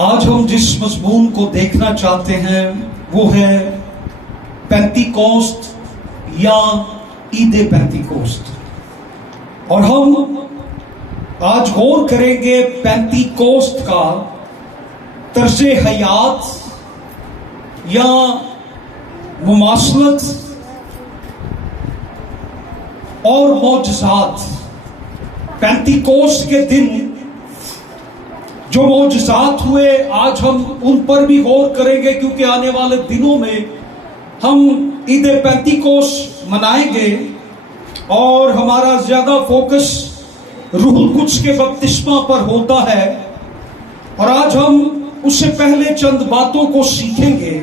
آج ہم جس مضمون کو دیکھنا چاہتے ہیں وہ ہے پینتیکوسٹ یا عید پینتیکوسٹ، اور ہم آج غور کریں گے پینتیکوسٹ کا طرز حیات یا مماثلت اور معجزات۔ پینتیکوسٹ کے دن جو معجزات ہوئے آج ہم ان پر بھی غور کریں گے، کیونکہ آنے والے دنوں میں ہم عید پینتیکوسٹ منائیں گے اور ہمارا زیادہ فوکس روح القدس کے بپتسمہ پر ہوتا ہے، اور آج ہم اس سے پہلے چند باتوں کو سیکھیں گے۔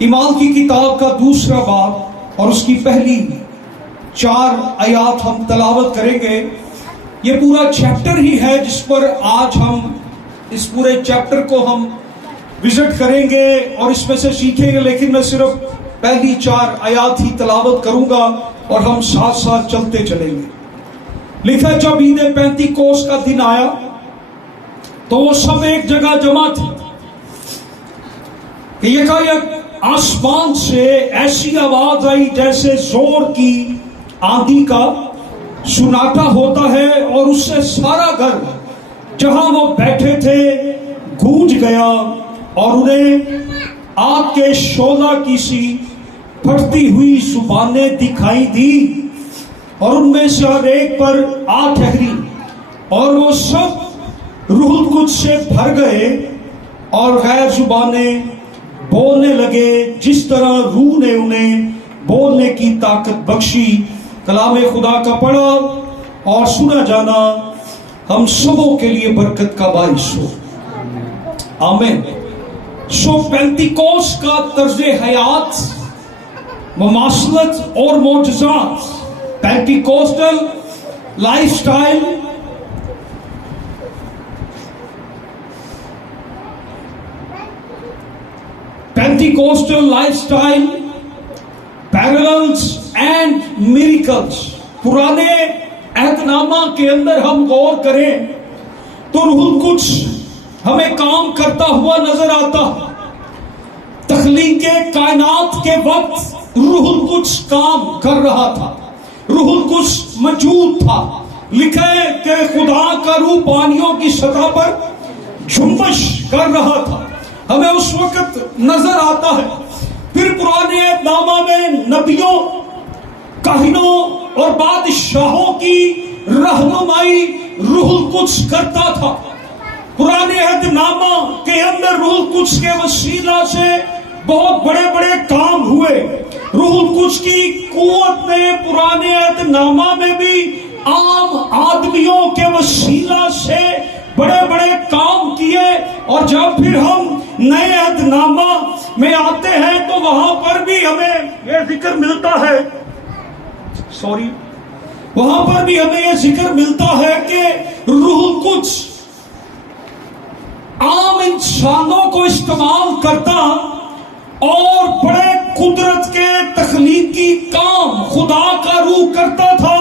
اعمال کی کتاب کا 2 باب اور اس کی پہلی 4 آیات ہم تلاوت کریں گے۔ یہ پورا چیپٹر ہی ہے جس پر آج ہم اس پورے چیپٹر کو ہم وزٹ کریں گے اور اس میں سے سیکھیں گے، لیکن میں صرف پہلی 4 آیات ہی تلاوت کروں گا اور ہم ساتھ ساتھ چلتے چلیں گے۔ لکھا ہے جب عید پینتیکوسٹ کا دن آیا تو وہ سب ایک جگہ جمع تھے کہ یکایک آسمان سے ایسی آواز آئی جیسے زور کی آندھی کا سناٹا ہوتا ہے، اور اس سے سارا گھر جہاں وہ بیٹھے تھے گونج گیا، اور انہیں آگ کے شعلہ کی سی پھٹتی ہوئی زبانیں دکھائی دی، اور ان میں سے ہر ایک پر آ ٹھہری، اور وہ سب روح القدس سے بھر گئے اور غیر زبانیں بولنے لگے جس طرح روح نے انہیں بولنے کی طاقت بخشی۔ کلام خدا کا پڑھا اور سنا جانا ہم سبوں کے لیے برکت کا باعث ہو، آمین۔ سو پینتیکوسٹ کا طرز حیات، مماثلت اور معجزات، Pentecostal life style, Pentecostal life style, parallels and miracles. پرانے عہد نامہ کے اندر ہم غور کریں تو روح القدس ہمیں کام کرتا ہوا نظر آتا۔ تخلیق کائنات کے وقت روح القدس کام کر رہا تھا، روح القدس موجود تھا۔ لکھا ہے کہ خدا کا روح پانیوں کی سطح پر جنبش کر رہا تھا، ہمیں اس وقت نظر آتا ہے۔ پھر پرانے عہد نامہ میں نبیوں، کاہنوں اور بادشاہوں کی رہنمائی روح القدس کرتا تھا۔ پرانے عہد نامہ کے اندر روح القدس کے وسیلہ سے بہت بڑے بڑے کام ہوئے۔ روح القدس کی قوت نے پرانے عہد نامہ میں بھی عام آدمیوں کے وسیلہ سے بڑے بڑے کام کیے، اور جب پھر ہم نئے عہد نامہ میں آتے ہیں تو وہاں پر بھی ہمیں یہ ذکر ملتا ہے، وہاں پر بھی ہمیں یہ ذکر ملتا ہے کہ روح القدس عام انسانوں کو استعمال کرتا اور بڑے قدرت کے تخلیقی کام خدا کا روح کرتا تھا۔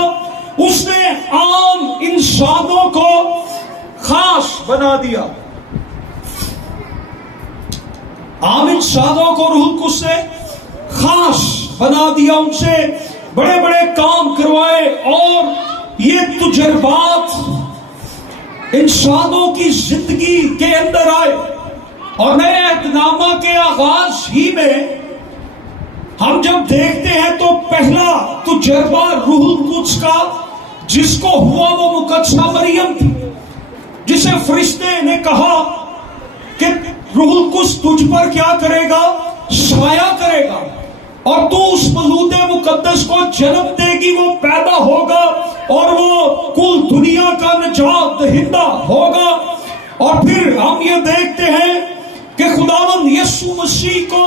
اس نے عام انسانوں کو خاص بنا دیا، عام انسانوں کو روح القدس سے خاص بنا دیا، ان سے بڑے بڑے کام کروائے، اور یہ تجربات انسانوں کی زندگی کے اندر آئے۔ اور نئے عہد نامہ کے آغاز ہی میں ہم جب دیکھتے ہیں تو پہلا تجربہ روح القدس کا جس کو ہوا وہ مقدسہ مریم تھی، جسے فرشتے نے کہا کہ روح القدس تجھ پر کیا کرے گا؟ سایہ کرے گا، اور تو اس مولود مقدس کو جنم دے گی، وہ پیدا ہوگا اور وہ کل دنیا کا نجات دہندہ ہوگا۔ اور پھر ہم یہ دیکھتے ہیں کہ خداوند یسوع مسیح کو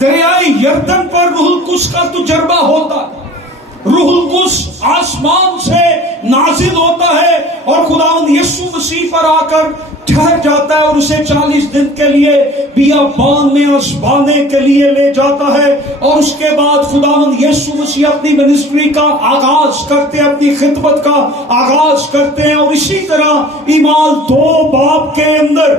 دریائے یردن پر روح القدس کا تجربہ ہوتا، روح القدس آسمان سے نازل ہوتا ہے اور خداوند یسوع مسیح پر آ کر ٹھہر جاتا ہے، اور اسے 40 دن کے لیے بیابان میں آزمانے کے لیے لے جاتا ہے، اور اس کے بعد خداوند یسوع مسیح اپنی منسٹری کا آغاز کرتے ہیں، اپنی خدمت کا آغاز کرتے ہیں۔ اور اسی طرح اعمال 2 باب کے اندر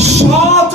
7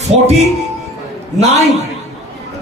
49।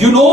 You know,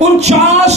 49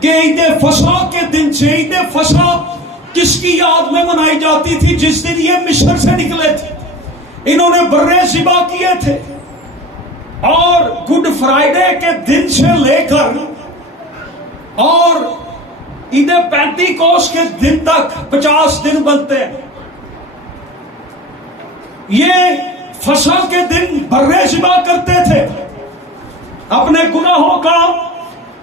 کہ عید فصح کے دن سے؟ عید فصح کس کی یاد میں منائی جاتی تھی؟ جس دن یہ مصر سے نکلے تھے، انہوں نے برے ذبح کیے تھے، اور گڈ فرائیڈے کے دن سے لے کر اور عید پینتیکوس کے دن تک 50 دن بنتے ہیں۔ یہ فصح کے دن برے ذبح کرتے تھے، اپنے گناہوں کا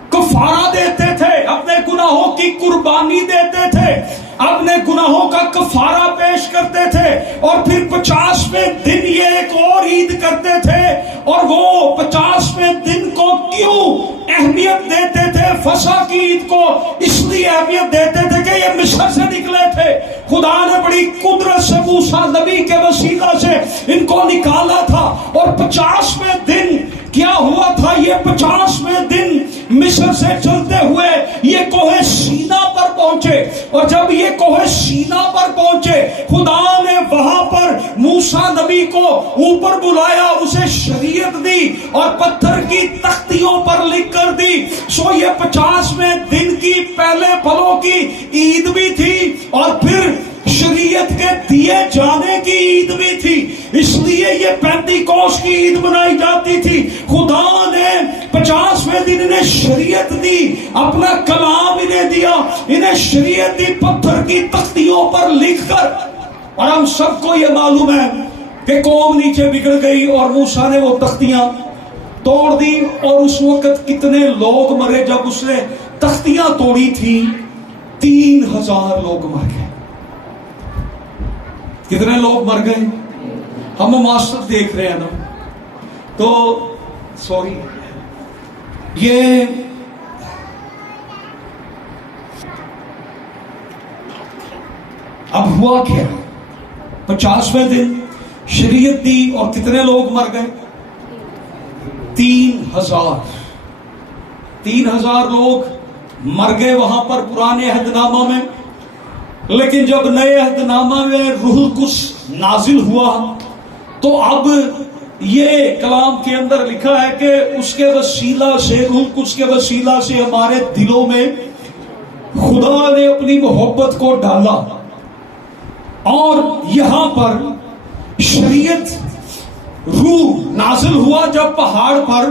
کفارہ دیتے تھے، اپنے گناہوں کی قربانی دیتے تھے، اپنے گناہوں کا کفارہ پیش کرتے تھے، اور پھر 50ویں دن یہ ایک اور عید کرتے تھے۔ اور وہ 50ویں دن کو کیوں اہمیت دیتے تھے؟ فصح کی عید کو اس لیے اہمیت دیتے تھے کہ یہ مصر سے نکلے تھے، خدا نے بڑی قدرت سے موسیٰ نبی کے وسیلہ سے ان کو نکالا تھا۔ اور 50ویں دن کیا ہوا تھا؟ یہ 50ویں دن مصر سے چلتے ہوئے یہ کوہ سینا پر پہنچے، اور جب یہ کوہ سینا پر پہنچے خدا نے وہاں پر موسیٰ نبی کو اوپر بلایا، اسے شریعت دی اور پتھر کی تختیوں پر لکھ کر دی۔ سو یہ 50ویں دن کی پہلے پھلوں کی عید بھی تھی، اور پھر شریعت کے دیے جانے کی عید بھی تھی، اس لیے یہ پینتیکوس کی عید منائی جاتی تھی۔ خدا نے 50ویں دن انہیں شریعت دی، اپنا کلام انہیں دیا، انہیں شریعت دی پتھر کی تختیوں پر لکھ کر۔ اور ہم سب کو یہ معلوم ہے کہ قوم نیچے بگڑ گئی اور موسیٰ نے وہ تختیاں توڑ دی، اور اس وقت کتنے لوگ مرے جب اس نے تختیاں توڑی تھی؟ 3000 لوگ مر گئے۔ کتنے لوگ مر گئے؟ ہم ماسٹر دیکھ رہے ہیں نا، تو سوری، یہ اب ہوا کیا؟ 50ویں دن شریعت دی اور کتنے لوگ مر گئے؟ 3000 لوگ مر گئے وہاں پر پرانے عہد نامہ میں۔ لیکن جب نئے عہد نامہ میں روح القدس نازل ہوا تو اب یہ کلام کے اندر لکھا ہے کہ اس کے وسیلہ سے، روح القدس کے وسیلہ سے ہمارے دلوں میں خدا نے اپنی محبت کو ڈالا۔ اور یہاں پر شریعت روح نازل ہوا جب پہاڑ پر،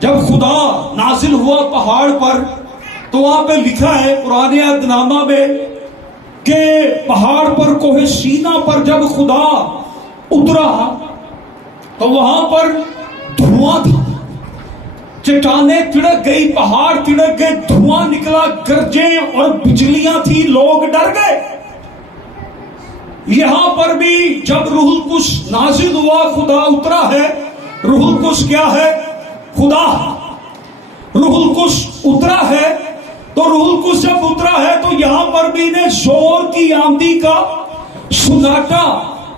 جب خدا نازل ہوا پہاڑ پر، تو وہاں پہ لکھا ہے پرانے عہد نامہ میں کہ پہاڑ پر کوہ سینا پر جب خدا اترا تو وہاں پر دھواں تھا، چٹانیں تڑک گئی، پہاڑ تڑک گئے، دھواں نکلا، گرجیں اور بجلیاں تھی، لوگ ڈر گئے۔ یہاں پر بھی جب روح القدس نازل ہوا، خدا اترا ہے۔ روح القدس کیا ہے؟ خدا۔ روح القدس اترا ہے، تو روح القدس جب اترا ہے تو یہاں پر بھی انہیں زور کی آندھی کا سناٹا،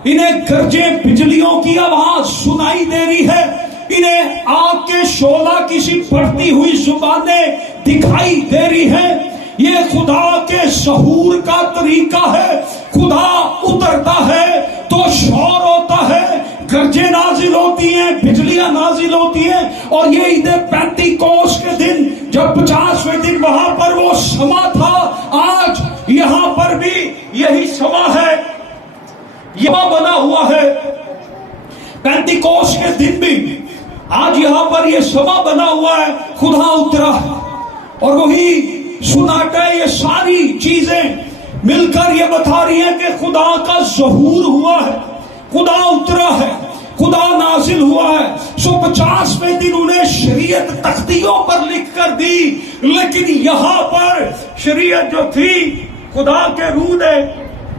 انہیں گرجیں بجلیوں کی آواز سنائی دے رہی ہے، انہیں آگ کے شعلہ کسی بڑھتی ہوئی زبانیں دکھائی دے رہی ہیں۔ یہ خدا کے ظہور کا طریقہ ہے، خدا اترتا ہے تو شور ہوتا ہے، گرجیں نازل ہوتی ہیں، بجلیاں نازل ہوتی ہیں۔ اور یہ عید پینتیکوس کے دن جب 50ویں دن وہاں پر وہ سما تھا، آج یہاں پر بھی یہی سما ہے، یہاں بنا ہوا ہے۔ پینتیکوس کے دن بھی آج یہاں پر یہ سما بنا ہوا ہے، خدا اترا ہے، اور وہی سناٹا، یہ ساری چیزیں مل کر یہ بتا رہی ہیں کہ خدا کا ظہور ہوا ہے، خدا اترا ہے، خدا نازل ہوا ہے۔ سو 50ویں دن انہیں شریعت تختیوں پر لکھ کر دی، لیکن یہاں پر شریعت جو تھی خدا کے روح نے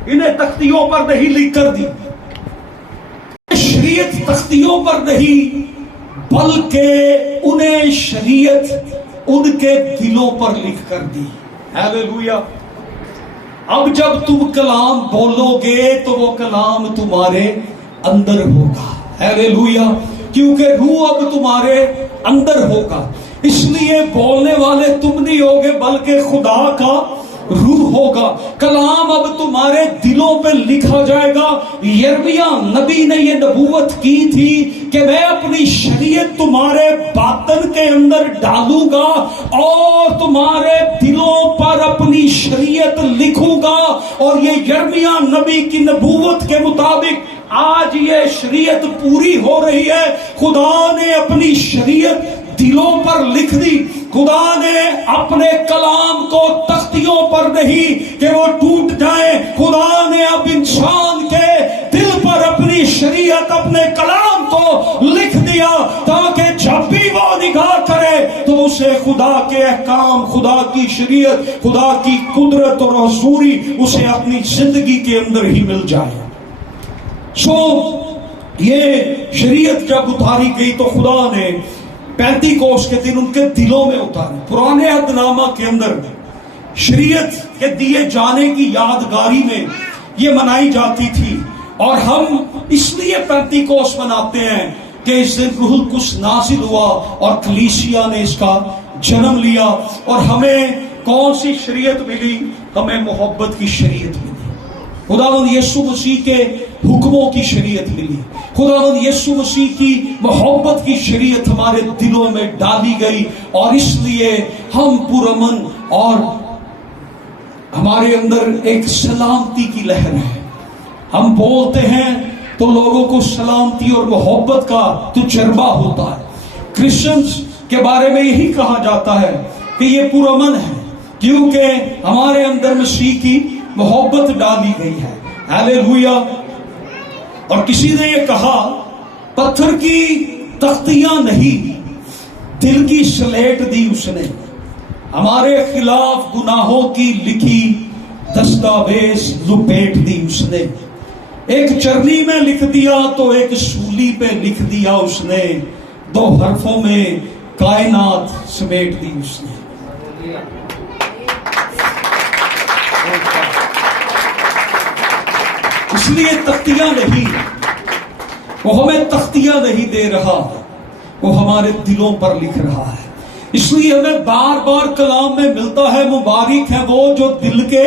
انہیں تختیوں پر نہیں لکھ کر دی۔ شریعت تختیوں پر نہیں، بلکہ انہیں شریعت ان کے دلوں پر لکھ کر دی۔ ہیلیلویا۔ اب جب تم کلام بولو گے تو وہ کلام تمہارے اندر ہوگا۔ ہیلیلویا۔ کیونکہ روح اب تمہارے اندر ہوگا، اس لیے بولنے والے تم نہیں ہوگے بلکہ خدا کا روح ہوگا، کلام اب تمہارے دلوں پہ لکھا جائے گا۔ یرمیا نبی نے یہ نبوت کی تھی کہ میں اپنی شریعت تمہارے باطن کے اندر ڈالوں گا اور تمہارے دلوں پر اپنی شریعت لکھوں گا، اور یہ یرمیا نبی کی نبوت کے مطابق آج یہ شریعت پوری ہو رہی ہے۔ خدا نے اپنی شریعت دلوں پر لکھ دی۔ خدا نے اپنے کلام کو تختیوں پر نہیں کہ وہ ٹوٹ جائیں، خدا نے اب انسان کے دل پر اپنی شریعت، اپنے کلام کو لکھ دیا، تاکہ جب بھی وہ نگاہ کرے تو اسے خدا کے احکام، خدا کی شریعت، خدا کی قدرت اور حضوری اسے اپنی زندگی کے اندر ہی مل جائے۔ یہ شریعت جب اتاری گئی تو خدا نے پینتیکوس کے دن ان کے دلوں میں اتاری۔ پرانے عہد نامہ کے اندر شریعت کے دیے جانے کی یادگاری میں یہ منائی جاتی تھی، اور ہم اس لیے پینتیکوس مناتے ہیں کہ اس دن روح القدس نازل ہوا اور کلیسیا نے اس کا جنم لیا، اور ہمیں کون سی شریعت ملی؟ ہمیں محبت کی شریعت ملی، خداوند یسوع مسیح کے حکموں کی شریعت ملی، خداوند یسوع مسیح کی محبت کی شریعت ہمارے دلوں میں ڈالی گئی، اور اس لیے ہم پرامن اور ہمارے اندر ایک سلامتی کی لہر ہے۔ ہم بولتے ہیں تو لوگوں کو سلامتی اور محبت کا تجربہ ہوتا ہے۔ کرسچنز کے بارے میں یہی کہا جاتا ہے کہ یہ پرامن ہے، کیونکہ ہمارے اندر مسیح کی محبت ڈالی گئی ہے۔ ہیلیلویا۔ اور کسی نے یہ کہا پتھر کی تختیاں نہیں، دل کی سلیٹ دی اس نے، ہمارے خلاف گناہوں کی لکھی دستاویز لپیٹ دی اس نے، ایک چرنی میں لکھ دیا تو ایک سولی پہ لکھ دیا اس نے، دو حرفوں میں کائنات سمیٹ دی اس نے۔ اس لیے تختیاں نہیں، وہ ہمیں تختیاں نہیں دے رہا، وہ ہمارے دلوں پر لکھ رہا ہے۔ اس لیے ہمیں بار بار کلام میں ملتا ہے مبارک ہے وہ جو دل کے،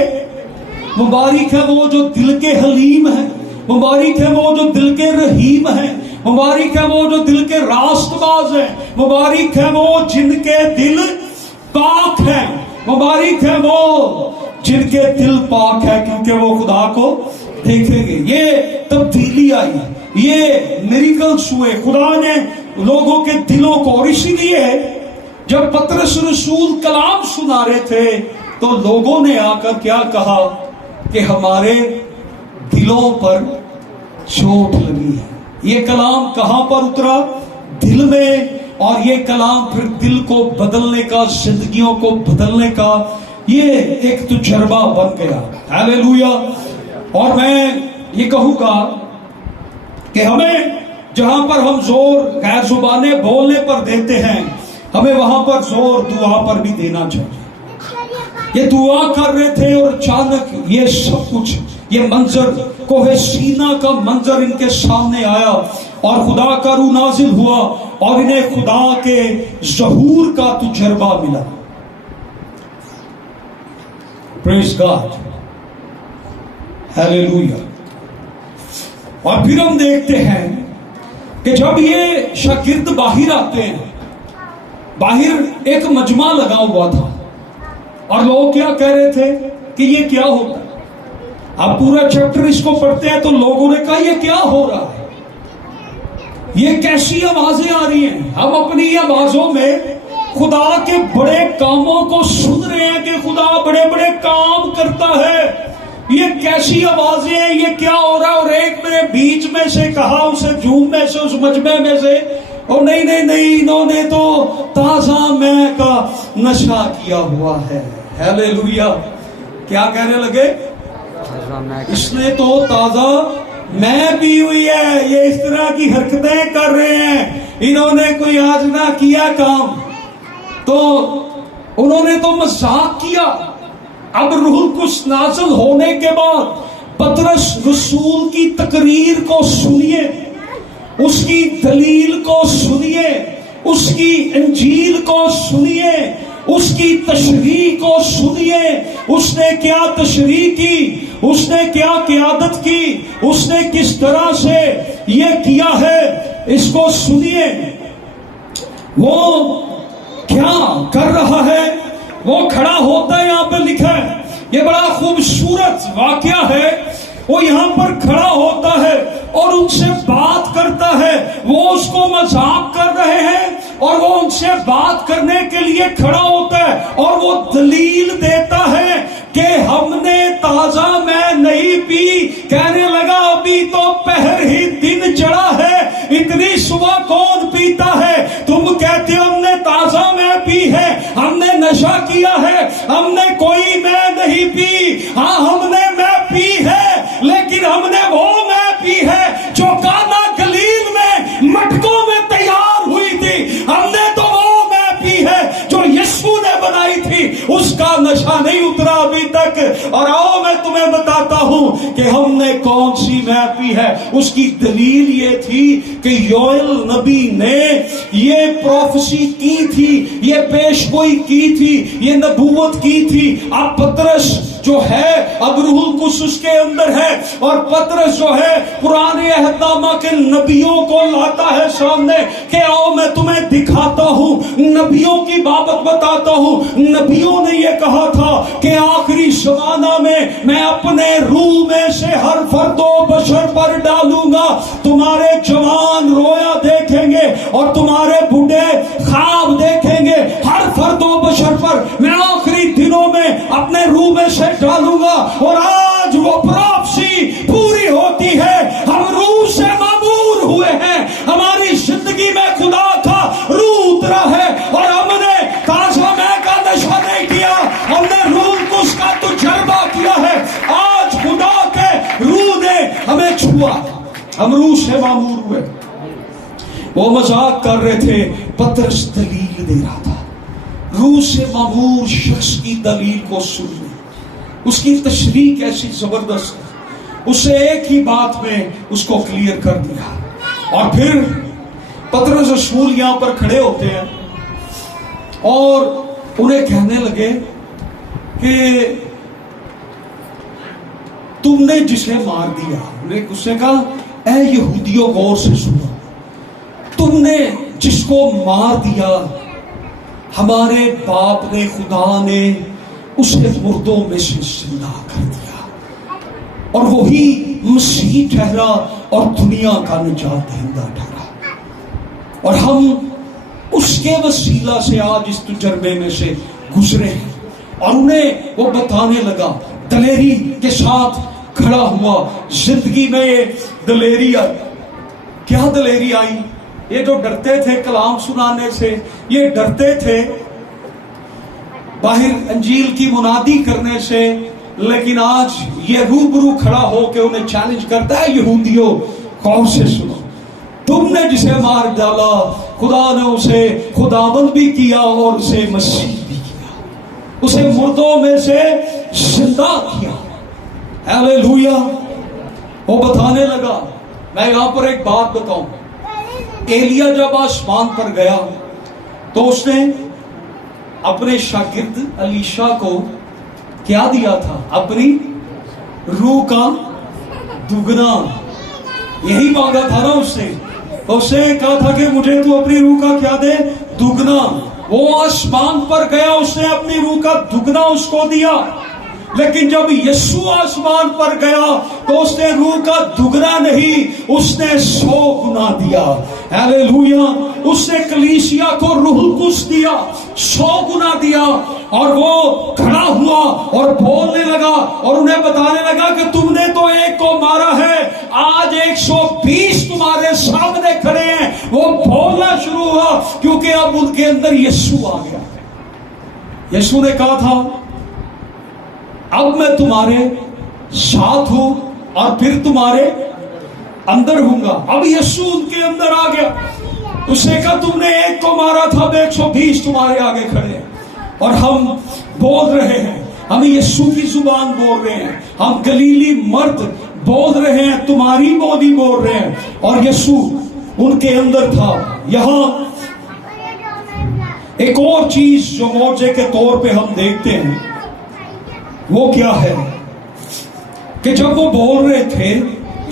مبارک ہے وہ جو دل کے حلیم ہے، مبارک ہے وہ جو دل کے رحیم ہے، مبارک ہے وہ جو دل کے راست باز ہے، مبارک ہے وہ جن کے دل پاک ہیں، مبارک ہے وہ جن کے دل پاک ہے، کیونکہ وہ خدا کو دیکھیں گے۔ یہ تبدیلی آئی، یہ میریکلز ہوئے خدا نے لوگوں کے دلوں کو، اور اسی لیے جب پطرس رسول کلام سنا رہے تھے تو لوگوں نے آ کر کیا کہا کہ ہمارے دلوں پر چوٹ لگی ہے۔ یہ کلام کہاں پر اترا؟ دل میں، اور یہ کلام پھر دل کو بدلنے کا، زندگیوں کو بدلنے کا یہ ایک تجربہ بن گیا۔ ہیلیلویا۔ اور میں یہ کہوں گا کہ ہمیں جہاں پر ہم زور غیر زبانیں بولنے پر دیتے ہیں، ہمیں وہاں پر زور دعا پر بھی دینا چاہیے۔ یہ دعا کر رہے تھے اور اچانک یہ سب کچھ، یہ منظر کوہ سینا کا منظر ان کے سامنے آیا، اور خدا کا روح نازل ہوا اور انہیں خدا کے ظہور کا تجربہ ملا۔ پریز گاڈ، ہیلیلویا۔ اور پھر ہم دیکھتے ہیں کہ جب یہ شاگرد باہر آتے ہیں، باہر ایک مجمع لگا ہوا تھا، اور لوگ کیا کہہ رہے تھے کہ یہ کیا ہوتا ہے؟ آپ پورا چیپٹر اس کو پڑھتے ہیں تو لوگوں نے کہا یہ کیا ہو رہا ہے، یہ کیسی آوازیں آ رہی ہیں؟ ہم اپنی آوازوں میں خدا کے بڑے کاموں کو سن رہے ہیں کہ خدا بڑے بڑے کام کرتا ہے، یہ کیسی آوازیں ہیں، یہ کیا ہو رہا ہے؟ اور ایک میرے بیچ میں سے کہا، اسے جھوم میں سے، اس مجمع میں سے، اور نہیں نہیں نہیں، انہوں نے تو تازہ میں کا نشہ کیا ہوا ہے۔ ہیلیلویا۔ کیا کہنے لگے؟ اس نے تو تازہ میں پی ہوئی ہے، یہ اس طرح کی حرکتیں کر رہے ہیں، انہوں نے کوئی آج نہ کیا کام، تو انہوں نے تو مذاق کیا۔ اب روح القدس نازل ہونے کے بعد پطرس رسول کی تقریر کو سنیے، اس کی دلیل کو سنیے، اس کی انجیل کو سنیے، اس کی تشریح کو سنیے. اس نے کیا تشریح کی, اس نے کیا قیادت کی, اس نے کس طرح سے یہ کیا ہے, اس کو سنیے. وہ کیا کر رہا ہے, وہ کھڑا ہوتا ہے, یہاں پہ لکھا ہے, یہ بڑا خوبصورت واقعہ ہے. وہ یہاں پر کھڑا ہوتا ہے اور ان سے بات کرتا ہے. وہ اس کو مذاق کر رہے ہیں اور وہ ان سے بات کرنے کے لیے کھڑا ہوتا ہے اور وہ دلیل دیتا ہے کہ ہم نے تازہ میں نہیں پی. کہنے لگا ابھی تو پہر ہی دن چڑھا ہے, اتنی صبح کون پیتا ہے؟ تم کہتے ہو ہم نے تازہ میں پی ہے, ہم نے نشہ کیا ہے, ہم نے کوئی میں نہیں پی. ہاں ہم نے میں پی ہے, لیکن ہم نے وہ میں پی ہے جو کانا گلیل میں مٹکوں میں تیار ہوئی تھی. ہم نے تو وہ میں پی ہے جو یسوع نے بنائی تھی, اس کا نشہ نہیں اترا ابھی تک. اور آؤ میں تمہیں بتاتا ہوں کہ ہم نے کون سی میں پی ہے. اس کی دلیل یہ تھی کہ یوئل نبی نے یہ پروفیسی کی تھی, یہ پیشگوئی کی تھی, یہ نبوت کی تھی. اب پطرس جو ہے, اب روح القدس اس کے اندر ہے, اور پطرس جو ہے پرانے عہد نامہ کے نبیوں کو لاتا ہے سامنے کہ آؤ میں تمہیں دکھاتا ہوں, نبیوں کی بابت بتاتا ہوں. نبیوں نے یہ کہا تھا کہ آخری زمانہ میں اپنے روح میں سے ہر فرد و بشر پر ڈالوں گا. تمہارے جوان رویا دیکھیں گے اور تمہارے بوڑھے خواب دیکھیں گے. ہر فرد و بشر پر میں آخری دنوں میں اپنے روح میں سے ڈالوں گا. اور آج وہ پروفیسی پوری ہوتی ہے. ہم روح سے معمور ہوئے ہیں, ہماری زندگی میں خدا کا روح اترا ہے اور ہم نے تازہ میں کا نشہ نہیں کیا, ہم نے روح القدس کا تجربہ کیا ہے. آج خدا کے روح نے ہمیں چھوا, ہم روح سے معمور ہوئے. وہ مذاق کر رہے تھے, پطرس دلیل دے رہا تھا. روح سے معمور شخص کی دلیل کو سنیے, اس کی تشریح کیسی زبردست ہے. اسے ایک ہی بات میں اس کو کلیئر کر دیا. اور پھر پطرس رسول یہاں پر کھڑے ہوتے ہیں اور انہیں کہنے لگے کہ تم نے جسے مار دیا, اس نے کہا اے یہودیوں غور سے سنو, تم نے جس کو مار دیا ہمارے باپ نے, خدا نے اسے مردوں میں سے زندہ کر دیا اور وہی مسیح ٹھہرا اور دنیا کا نجات دہندہ ٹھہرا. اور ہم اس کے وسیلہ سے آج اس تجربے میں سے گزرے ہیں. اور انہیں وہ بتانے لگا, دلیری کے ساتھ کھڑا ہوا. زندگی میں یہ دلیری آئی. کیا دلیری آئی؟ یہ جو ڈرتے تھے کلام سنانے سے, یہ ڈرتے تھے باہر انجیل کی منادی کرنے سے, لیکن آج یہ روبرو کھڑا ہو کے انہیں چیلنج کرتا ہے, یہودیوں غور سے سنو, تم نے جسے مار ڈالا خدا نے اسے خداوند بھی کیا اور اسے مسیح بھی کیا, اسے مردوں میں سے زندہ کیا. ہیلیلویا. وہ بتانے لگا, میں یہاں پر ایک بات بتاؤں, ایلیا جب آسمان پر گیا تو اس نے اپنے شاگرد الیشا کو کیا دیا تھا؟ اپنی روح کا دگنا. یہی مانگا تھا نا اس سے کہا تھا کہ مجھے تو اپنی روح کا کیا دے؟ دگنا. وہ آسمان پر گیا, اس نے اپنی روح کا دگنا اس کو دیا. لیکن جب یسوع آسمان پر گیا تو اس نے روح کا دگنا نہیں, اس نے 100 گنا دیا. ہیلیلویا. اس نے کلیسیا کو روح القدس دیا, 100 گنا دیا. اور وہ کھڑا ہوا اور بولنے لگا اور انہیں بتانے لگا کہ تم نے تو ایک کو مارا ہے, آج 120 تمہارے سامنے کھڑے ہیں. وہ بولنا شروع ہوا کیونکہ اب ان کے اندر یسوع آ گیا. یسوع نے کہا تھا اب میں تمہارے ساتھ ہوں اور پھر تمہارے اندر ہوں گا. اب یسوع ان کے اندر آ گیا. اس نے کہا تم نے ایک کو مارا تھا, اب 120 تمہارے آگے کھڑے ہیں اور ہم بول رہے ہیں, ہم یسوع کی زبان بول رہے ہیں, ہم گلیلی مرد بول رہے ہیں, تمہاری بولی بول رہے ہیں. اور یسوع ان کے اندر تھا. یہاں ایک اور چیز جو معجزے کے طور پہ ہم دیکھتے ہیں وہ کیا ہے کہ جب وہ بول رہے تھے،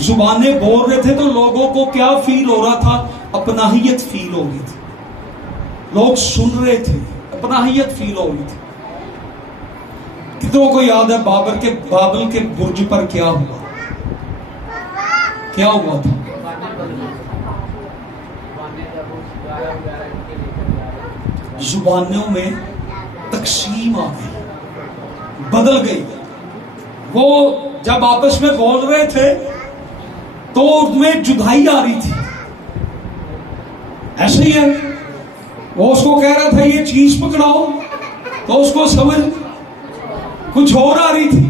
زبانیں بول رہے تھے، تو لوگوں کو کیا فیل ہو رہا تھا؟ اپناہیت فیل ہو رہی تھی. لوگ سن رہے تھے، اپناہیت فیل ہو رہی تھی. کتنوں کو یاد ہے بابل کے برج پر کیا ہوا؟ کیا ہوا تھا؟ زبانوں میں تقسیم آ گئی، بدل گئی. وہ جب آپس میں بول رہے تھے تو ان میں جدائی آ رہی تھی. ایسے ہی ہے، وہ اس کو کہہ رہا تھا یہ چیز پکڑاؤ، تو اس کو سمجھ کچھ اور آ رہی تھی.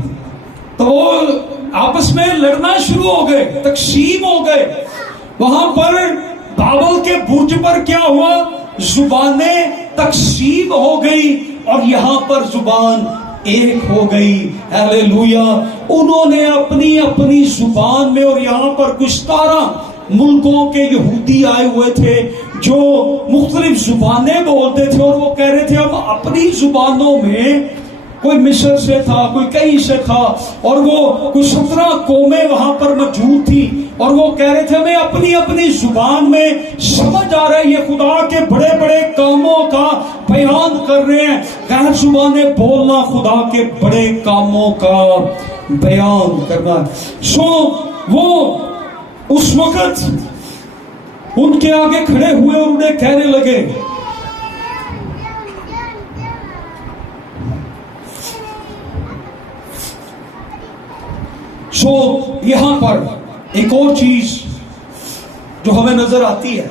تو وہ آپس میں لڑنا شروع ہو گئے، تقسیم ہو گئے. وہاں پر بابل کے برج پر کیا ہوا؟ زبانیں تقسیم ہو گئی اور یہاں پر زبان ایک ہو گئی. ہیلیلویا. انہوں نے اپنی اپنی زبان میں، اور یہاں پر کچھ 17 ملکوں کے یہودی آئے ہوئے تھے جو مختلف زبانیں بولتے تھے، اور وہ کہہ رہے تھے ہم اپنی زبانوں میں، کوئی مصر سے تھا، کوئی کہیں سے تھا، اور وہ کوئی 17 قومیں وہاں پر موجود تھی، اور وہ کہہ رہے تھے ہمیں اپنی اپنی زبان میں سمجھ آ رہا ہے یہ خدا کے بڑے بڑے کاموں کا بیان کر رہے ہیں. غیر زبانیں بولنا خدا کے بڑے کاموں کا بیان کرنا. وہ اس وقت ان کے آگے کھڑے ہوئے اور انہیں کہنے لگے، یہاں پر ایک اور چیز جو ہمیں نظر آتی ہے،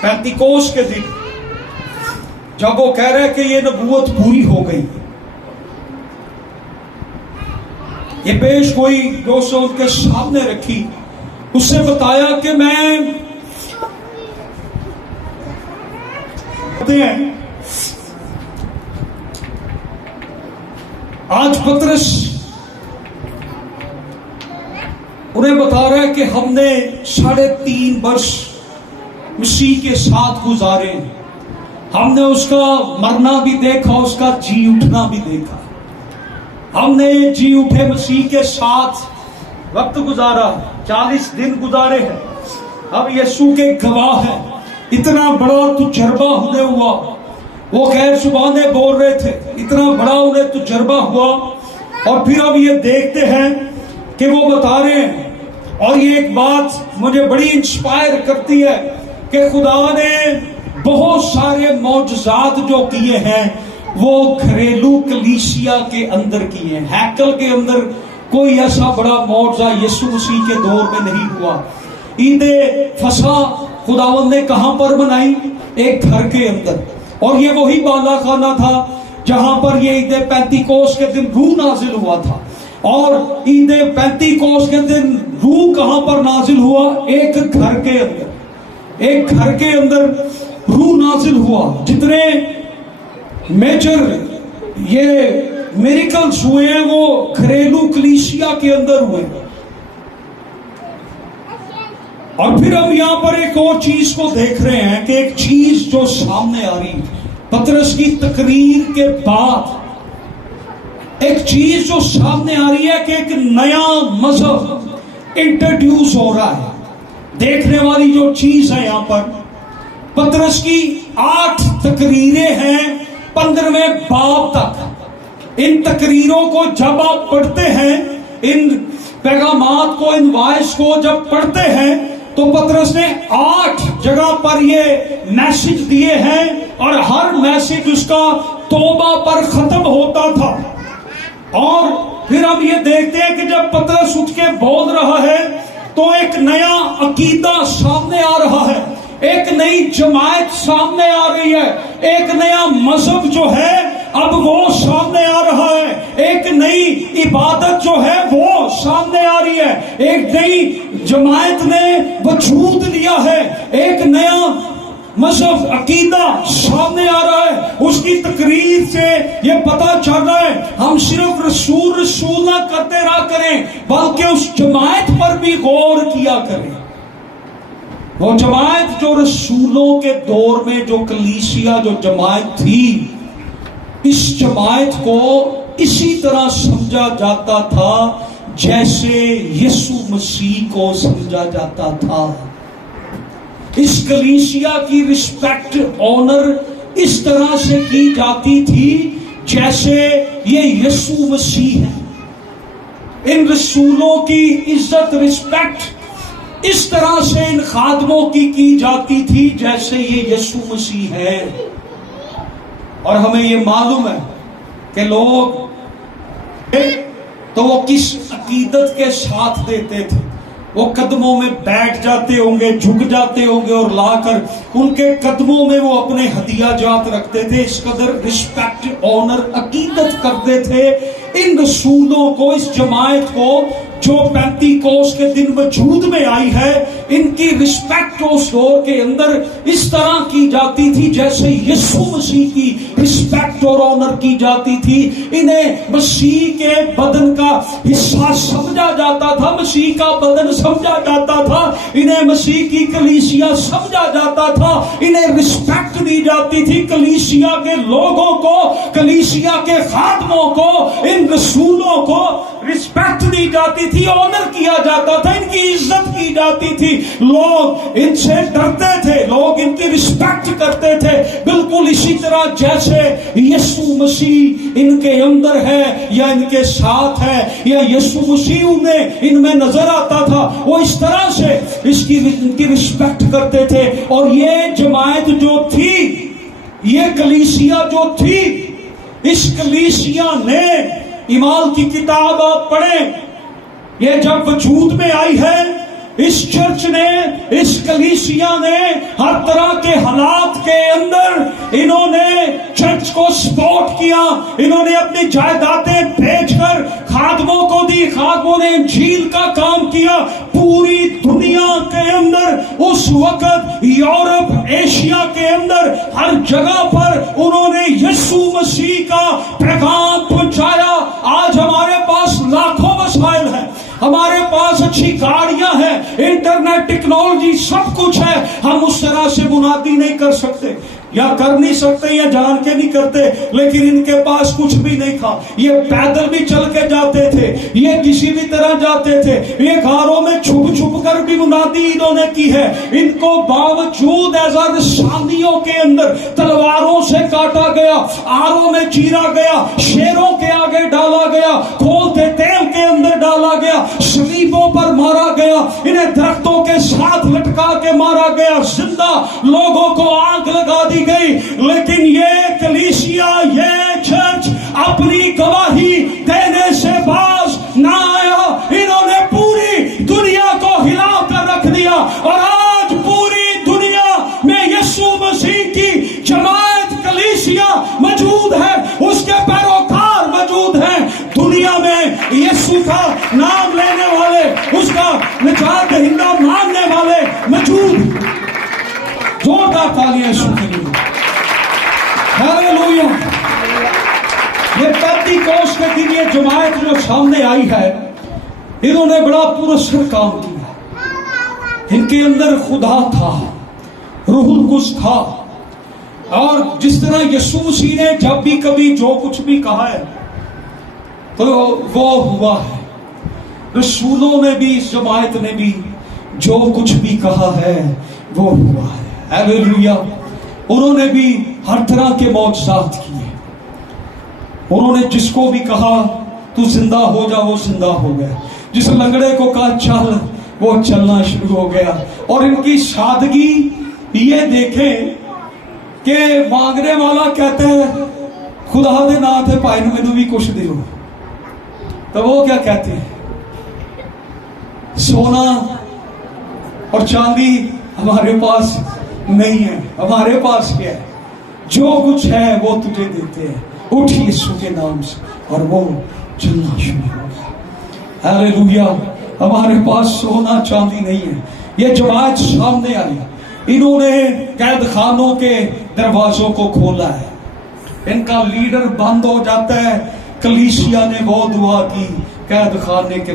پینتیکوس کے دن جب وہ کہہ رہے کہ یہ نبوت پوری ہو گئی، یہ پیش گوئی جو اس نے ان کے سامنے رکھی، اس سے بتایا کہ میں آج پطرس انہیں بتا رہا ہے کہ ہم نے 3.5 برس مسیح کے ساتھ گزارے. ہم نے اس کا مرنا بھی دیکھا، اس کا جی اٹھنا بھی دیکھا. ہم نے جی اٹھے مسیح کے ساتھ وقت گزارا، 40 دن گزارے ہیں. اب یسوع کے گواہ ہیں. اتنا بڑا تجربہ انہیں ہوا. وہ غیر زبانیں بول رہے تھے، اتنا بڑا انہیں تجربہ ہوا. اور پھر اب یہ دیکھتے ہیں کہ وہ بتا رہے ہیں، اور یہ ایک بات مجھے بڑی انسپائر کرتی ہے کہ خدا نے بہت سارے معجزات جو کیے ہیں وہ گھریلو کلیسیا کے اندر کیے ہیں. ہیکل کے اندر کوئی ایسا بڑا معجزہ یسوع مسیح کے دور میں نہیں ہوا. عید فصح خداوند نے کہاں پر منائی؟ ایک گھر کے اندر. اور یہ وہی بالا خانہ تھا جہاں پر یہ عید پینتیکوس کے دن روح نازل ہوا تھا. اور عید پینتیکوس کے دن روح کہاں پر نازل ہوا؟ ایک گھر کے اندر. ایک گھر کے اندر روح نازل ہوا. جتنے میجر یہ میریکلز ہوئے ہیں وہ گھریلو کلیسیا کے اندر ہوئے. اور پھر ہم یہاں پر ایک اور چیز کو دیکھ رہے ہیں کہ ایک چیز جو سامنے آ رہی پطرس کی تقریر کے بعد، ایک چیز جو سامنے آ رہی ہے کہ ایک نیا مذہب انٹروڈیوس ہو رہا ہے. دیکھنے والی جو چیز ہے یہاں پر پطرس کی 8 تقریریں ہیں 15ویں باب تک. ان تقریروں کو جب آپ پڑھتے ہیں، ان پیغامات کو، ان وائس کو جب پڑھتے ہیں، تو پطرس نے 8 جگہ پر یہ میسج دیے ہیں، اور ہر میسج اس کا توبہ پر ختم ہوتا تھا. اور پھر ہم یہ دیکھتے ہیں کہ جب پطرس اٹھ کے بول رہا ہے تو ایک نیا عقیدہ سامنے آ رہا ہے، ایک نئی جماعت سامنے آ رہی ہے، ایک نیا مذہب جو ہے اب وہ سامنے آ رہا ہے، ایک نئی عبادت جو ہے وہ سامنے آ رہی ہے، ایک نئی جماعت نے وجود لیا ہے، ایک نیا مذہب عقیدہ سامنے آ رہا ہے. اس کی تقریر سے یہ پتا چل رہا ہے ہم صرف رسول نہ کرتے رہا کریں، بلکہ اس جماعت پر بھی غور کیا کریں. وہ جماعت جو رسولوں کے دور میں جو کلیسیا جو جماعت تھی، اس جماعت کو اسی طرح سمجھا جاتا تھا جیسے یسوع مسیح کو سمجھا جاتا تھا۔ اس کلیسیا کی رسپیکٹ، آنر اس طرح سے کی جاتی تھی جیسے یہ یسوع مسیح ہے۔ ان رسولوں کی عزت، رسپیکٹ اس طرح سے ان خادموں کی جاتی تھی جیسے یہ یسوع مسیح ہے۔ اور ہمیں یہ معلوم ہے کہ لوگ تو وہ کس عقیدت کے ساتھ دیتے تھے، وہ قدموں میں بیٹھ جاتے ہوں گے، جھک جاتے ہوں گے اور لا کر ان کے قدموں میں وہ اپنے ہدیہ جات رکھتے تھے۔ اس قدر رسپیکٹ، آنر، عقیدت کرتے تھے ان رسولوں کو، اس جماعت کو جو پینتیکوس کے دن وجود میں آئی ہے۔ ان کی رسپیکٹ اس دور کے اندر اس طرح کی جاتی تھی جیسے یسوع مسیح کی رسپیکٹ اور آنر کی جاتی تھی۔ انہیں مسیح کے بدن کا حصہ سمجھا جاتا تھا، مسیح کا بدن سمجھا جاتا تھا، انہیں مسیح کی کلیسیا سمجھا جاتا تھا، انہیں رسپیکٹ دی جاتی تھی۔ کلیسیا کے لوگوں کو، کلیسیا کے خادموں کو، ان رسولوں کو رسپیکٹ دی جاتی تھی، آنر کیا جاتا تھا، ان کی عزت کی جاتی تھی۔ لوگ ان سے ڈرتے تھے، لوگ ان کی رسپیکٹ کرتے تھے، بالکل اسی طرح جیسے یسوع مسیح ان کے اندر ہے یا ان کے ساتھ ہے، یا یسوع مسیح ان میں نظر آتا تھا، وہ اس طرح سے ان کی رسپیکٹ کرتے تھے۔ اور یہ جماعت جو تھی، یہ کلیسیا جو تھی، اس کلیسیا نے، اعمال کی کتاب آپ پڑھیں، یہ جب وجود میں آئی ہے، اس چرچ نے، اس کلیسیا نے ہر طرح کے حالات کے اندر انہوں نے چرچ کو سپورٹ کیا، انہوں نے اپنی جائیدادیں بیچ کر خادموں کو دی، خادموں نے انجیل کا کام کیا۔ پوری دنیا کے اندر اس وقت، یورپ، ایشیا کے اندر، ہر جگہ پر انہوں نے یسوع مسیح کا پیغام پہنچایا۔ آج ہمارے پاس لاکھوں وسائل ہیں، ہمارے پاس اچھی گاڑیاں ہیں، انٹرنیٹ، ٹیکنالوجی، سب کچھ ہے، ہم اس طرح سے منادی نہیں کر سکتے، یا کر نہیں سکتے، یا جان کے نہیں کرتے۔ لیکن ان کے پاس کچھ بھی نہیں تھا، یہ پیدل بھی چل کے جاتے تھے، یہ کسی بھی طرح جاتے تھے، یہ گھروں میں چھپ چھپ کر بھی منادی انہوں نے کی ہے۔ ان کو باوجود رسانیوں کے اندر تلواروں سے کاٹا گیا، آروں میں چیرا گیا، شیروں کے آگے ڈالا گیا، کھولتے تیل کے اندر ڈالا گیا، صلیبوں پر مارا گیا، انہیں درختوں کے ساتھ لٹکا کے مارا گیا، زندہ لوگوں کو آگ لگا دی گئی۔ لیکن یہ کلیسیا، یہ چرچ اپنی گواہی دینے سے باز نہ آیا، انہوں نے پوری دنیا کو ہلا کر رکھ دیا۔ اور آج پوری دنیا میں یسوع مسیح کی جماعت، کلیسیا موجود ہے، اس کے پیروکار موجود ہیں، دنیا میں یسوع کا نام لینے والے، اس کا نجات دہندہ ماننے والے موجود۔ زوردار تالیاں یسوع کے لیے، ہاللویا۔ یہ پینتیکوس کے دن یہ جماعت جو سامنے آئی ہے، انہوں نے بڑا پراسرار کام کیا۔ ان کے اندر خدا تھا، روح القدس تھا، اور جس طرح یسوع مسیح نے جب بھی کبھی جو کچھ بھی کہا ہے تو وہ ہوا ہے، رسولوں نے بھی، اس جماعت نے بھی جو کچھ بھی کہا ہے وہ ہوا ہے۔ ہاللویا۔ انہوں نے بھی ہر طرح کے معجزات کیے، انہوں نے جس کو بھی کہا تو زندہ ہو جا، وہ زندہ ہو گیا، جس لنگڑے کو کہا چل، وہ چلنا شروع ہو گیا۔ اور ان کی سادگی یہ دیکھیں کہ مانگنے والا کہتا ہے خدا دے نا تے بھائی مینوں بھی کچھ دیو، تو وہ کیا کہتے ہیں؟ سونا اور چاندی ہمارے پاس نہیں ہے، ہمارے پاس کیا ہے؟ جو کچھ ہے وہ تجھے دیتے ہیں، اٹھ یسوع کے نام سے، اور وہ چلنا شروع ہو گیا۔ ہاللویا۔ ہمارے پاس سونا چاندی نہیں ہے۔ یہ جماعت سامنے آئی، انہوں نے قید خانوں کے دروازوں کو کھولا ہے، ان کا لیڈر بند ہو جاتا ہے، کلیسیا نے وہ دعا کی قید خانے کے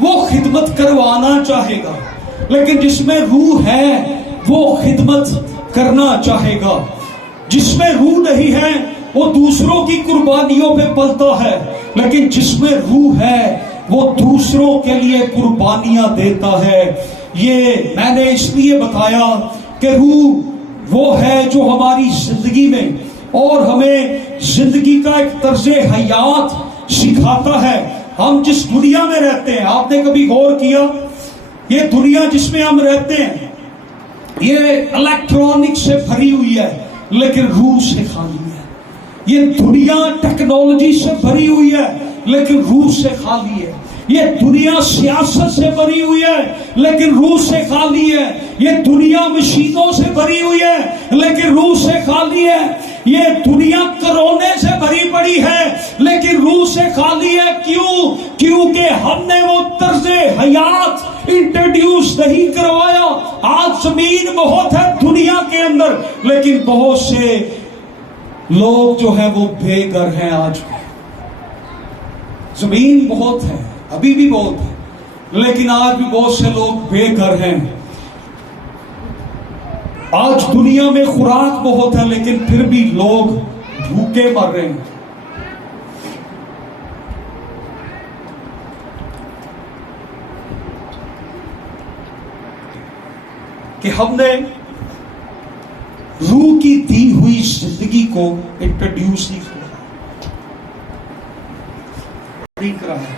وہ خدمت کروانا چاہے گا، لیکن جس میں روح ہے وہ خدمت کرنا چاہے گا۔ جس میں روح نہیں ہے وہ دوسروں کی قربانیوں پہ پلتا ہے، لیکن جس میں روح ہے وہ دوسروں کے لیے قربانیاں دیتا ہے۔ یہ میں نے اس لیے بتایا کہ روح وہ ہے جو ہماری زندگی میں اور ہمیں زندگی کا ایک طرز حیات سکھاتا ہے۔ ہم جس دنیا میں رہتے ہیں، آپ نے کبھی غور کیا یہ دنیا جس میں ہم رہتے ہیں یہ الیکٹرانک سے بھری ہوئی ہے لیکن روح سے خالی ہے۔ یہ دنیا ٹیکنالوجی سے بھری ہوئی ہے لیکن روح سے خالی ہے۔ یہ دنیا سیاست سے بھری ہوئی ہے لیکن روح سے خالی ہے۔ یہ دنیا مشینوں سے بھری ہوئی ہے لیکن روح سے خالی ہے۔ یہ دنیا کرونے سے بھری پڑی ہے لیکن روح سے خالی ہے۔ کیوں؟ کیونکہ ہم نے وہ طرز حیات انٹروڈیوس نہیں کروایا۔ آج زمین بہت ہے دنیا کے اندر لیکن بہت سے لوگ جو ہیں وہ بے گھر ہیں۔ آج بھی زمین بہت ہے، ابھی بھی بہت ہے، لیکن آج بھی بہت سے لوگ بے گھر ہیں۔ آج دنیا میں خوراک بہت ہے لیکن پھر بھی لوگ بھوکے مر رہے ہیں۔ کہ ہم نے روح کی دی ہوئی زندگی کو انٹروڈیوس نہیں کرایا،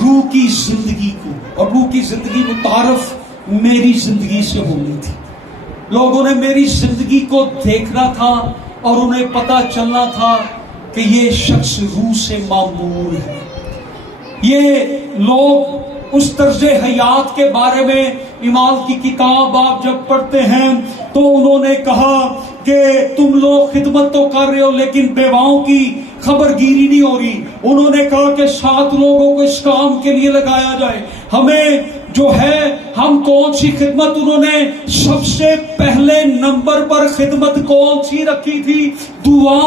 روح کی زندگی کو، اور روح کی زندگی متعارف میری زندگی سے ہونی تھی۔ لوگوں نے میری زندگی کو دیکھنا تھا اور انہیں پتا چلنا تھا کہ یہ شخص روح سے معمور ہے۔ یہ لوگ اس طرز حیات کے بارے میں ایمان کی کتاب آپ جب پڑھتے ہیں تو انہوں نے کہا کہ تم لوگ خدمت تو کر رہے ہو لیکن بیواؤں کی خبر گیری نہیں ہو رہی۔ انہوں نے کہا کہ 7 لوگوں کو اس کام کے لیے لگایا جائے۔ ہمیں جو ہے ہم کون سی خدمت، انہوں نے سب سے پہلے نمبر پر خدمت کون سی رکھی تھی؟ دعا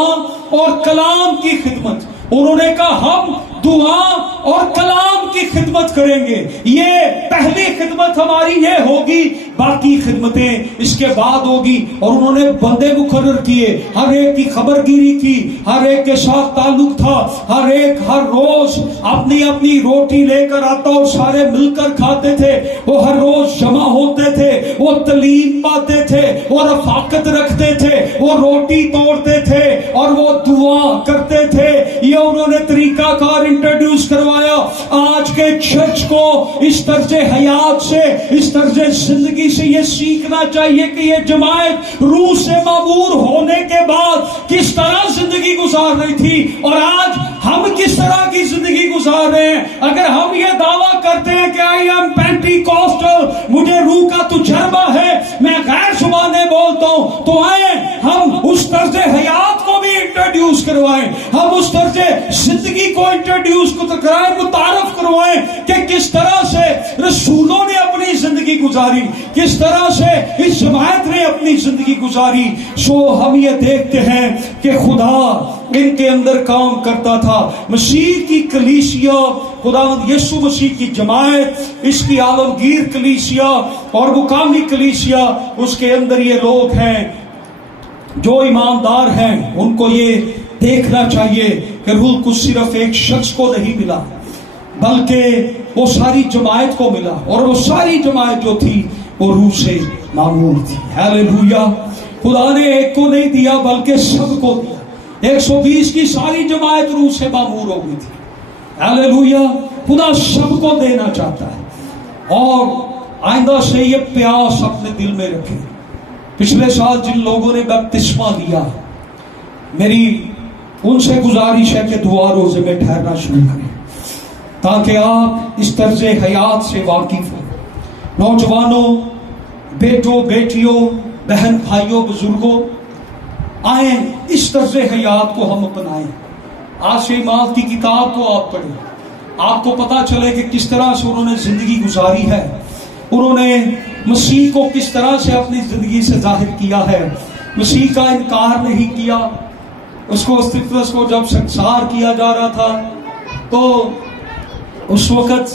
اور کلام کی خدمت۔ انہوں نے کہا ہم دعا اور کلام کی خدمت کریں گے، یہ پہلی خدمت ہماری یہ ہوگی، باقی خدمتیں اس کے بعد ہوگی۔ اور انہوں نے بندے مقرر کیے، ہر ایک کی خبر گیری کی، ہر ایک کے ساتھ تعلق تھا، ہر ایک ہر روز اپنی اپنی روٹی لے کر آتا اور سارے مل کر کھاتے تھے۔ وہ ہر روز جمع ہوتے تھے، وہ تعلیم پاتے تھے، وہ رفاقت رکھتے تھے، وہ روٹی توڑتے تھے اور وہ دعا کرتے تھے۔ یہ انہوں نے طریقہ کار انٹروڈیوس کروایا۔ آج کے چرچ کو اس طرز حیات سے، اس طرز زندگی سے یہ سیکھنا چاہیے کہ یہ جماعت روح سے معمور ہونے کے بعد کس طرح زندگی گزار رہی تھی اور آج ہم کس طرح کی زندگی گزار رہے ہیں۔ اگر ہم یہ دعویٰ کرتے ہیں کہ آئی ایم پینٹیکوسٹل، مجھے روح کا تجربہ ہے، میں غیر زبانیں بولتا ہوں، تو آئیں ہم اس طرز حیات کو بھی انٹروڈیوس کروائیں، ہم اس طرز زندگی کو انٹروڈیوس کرائیں، متعارف کروائیں کہ کس طرح سے رسولوں نے اپنی زندگی گزاری، کس طرح سے اس جماعت نے اپنی زندگی گزاری۔ سو ہم یہ دیکھتے ہیں کہ خدا ان کے اندر کام کرتا تھا۔ مسیح کی کلیسیا، خداوند یسوع مسیح کی جماعت، اس کی عالمگیر کلیسیا اور مقامی کلیسیا، اس کے اندر یہ لوگ ہیں جو ایماندار ہیں۔ ان کو یہ دیکھنا چاہیے کہ روح القدس صرف ایک شخص کو نہیں ملا بلکہ وہ ساری جماعت کو ملا، اور وہ ساری جماعت جو تھی وہ روح سے معمور تھی۔ ہیلیلویا! خدا نے ایک کو نہیں دیا بلکہ سب کو دیا۔ 120 کی ساری جماعت روح سے معمور ہو گئی تھی۔ ہیلیلویا! خدا سب کو دینا چاہتا ہے، اور آئندہ سے یہ پیاس اپنے دل میں رکھے۔ پچھلے سال جن لوگوں نے بپتسمہ لیا، میری ان سے گزارش ہے کہ دعا روزے میں ٹھہرنا شروع کریں تاکہ آپ اس طرز حیات سے واقف ہوں۔ نوجوانوں، بیٹوں، بیٹیوں، بہن بھائیوں، بزرگوں، آئیں اس طرز حیات کو ہم اپنائیں۔ آج سے ایمان کی کتاب کو آپ پڑھیں، آپ کو پتا چلے کہ کس طرح سے انہوں نے زندگی گزاری ہے، انہوں نے مسیح کو کس طرح سے اپنی زندگی سے ظاہر کیا ہے۔ مسیح کا انکار نہیں کیا۔ اس کو استفانوس کو جب سنسار کیا جا رہا تھا تو اس وقت